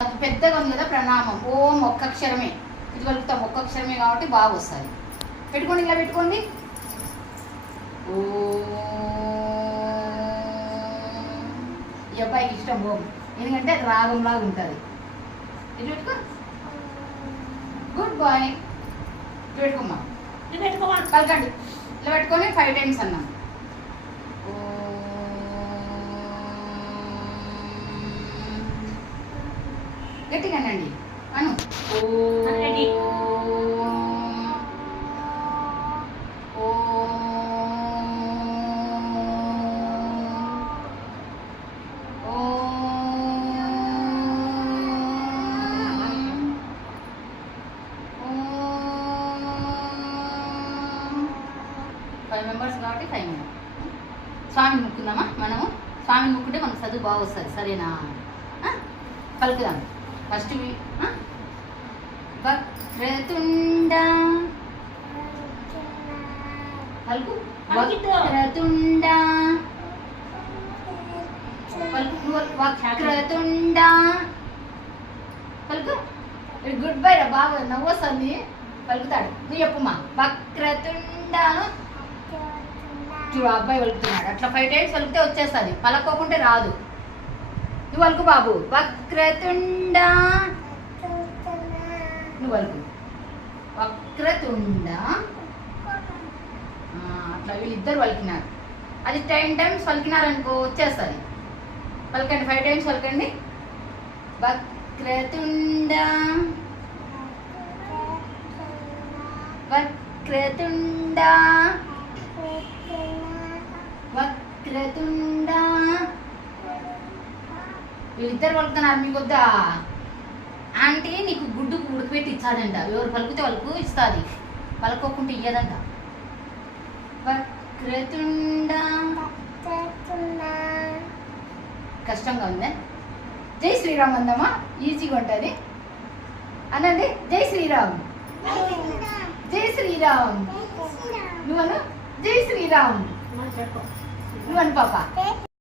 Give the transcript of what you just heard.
పెద్దగా ఉంది కదా ప్రణామం. ఓం ఒక్కక్షరమే, ఇది కలుపుతాం ఒక్కక్షరమే కాబట్టి బాగా వస్తుంది. పెట్టుకోండి, ఇలా పెట్టుకోండి. ఓ ఈ అబ్బాయికి ఇష్టం ఓం, ఎందుకంటే అది రాగంలాగా ఉంటుంది. ఇది పెట్టుకో. Good boy. ఇది పెట్టుకోమ్మా, ఇది పెట్టుకోమా. పలకండి. ఇలా పెట్టుకొని 5 times అన్నాం. గట్టిగా అనండి. అను. రెడీ. ఫైవ్ మెంబర్స్ కాబట్టి 5 minutes. స్వామిని ముక్కుందామా మనము? స్వామిని ముక్కుంటే మనకు చదువు బాగా వస్తుంది. సరేనా? పలుకుదాం. ఫస్ట్ వక్రతుండ పలుకు. వక్రతుండ పలుకు. వక్రతుండ పలుకు. గుడ్ బై రా, బాగా నవ్వు వస్తుంది. పలుకుతాడు. నువ్వు చెప్పుమా. వక్రతుండ. చూడు అబ్బాయి పలుకుతున్నాడు. అట్లా 5 times పలికితే వచ్చేస్తుంది, పలకోకుంటే రాదు. నువ్వు పలుకు బాబు. వక్రతుండ. నువ్వు పలుకు. వక్రతుండ. అట్లా వీళ్ళిద్దరు పలికినారు. అది 10 times పలికినారనుకో వచ్చేస్తుంది. పలకండి, 5 times పలకండి. వక్రతుండ వక్రతుండ వక్రతుండ. వీళ్ళిద్దరు పలుకుతున్నారు. మీకు వద్దా? ఆంటీ నీకు గుడ్డు ఉడకబెట్టి ఇచ్చాడంట. ఎవరు పలుకుతే వాళ్ళకు ఇస్తుంది, పలుకోకుంటే ఇయ్యదంట. వక్రతుండ. కష్టంగా ఉందా? జై శ్రీరామ్ అందామా, ఈజీగా ఉంటుంది. అనండి. జై శ్రీరామ్. జై శ్రీరామ్. నువ్వు జై శ్రీరామ్. నువ్వు అని పాప.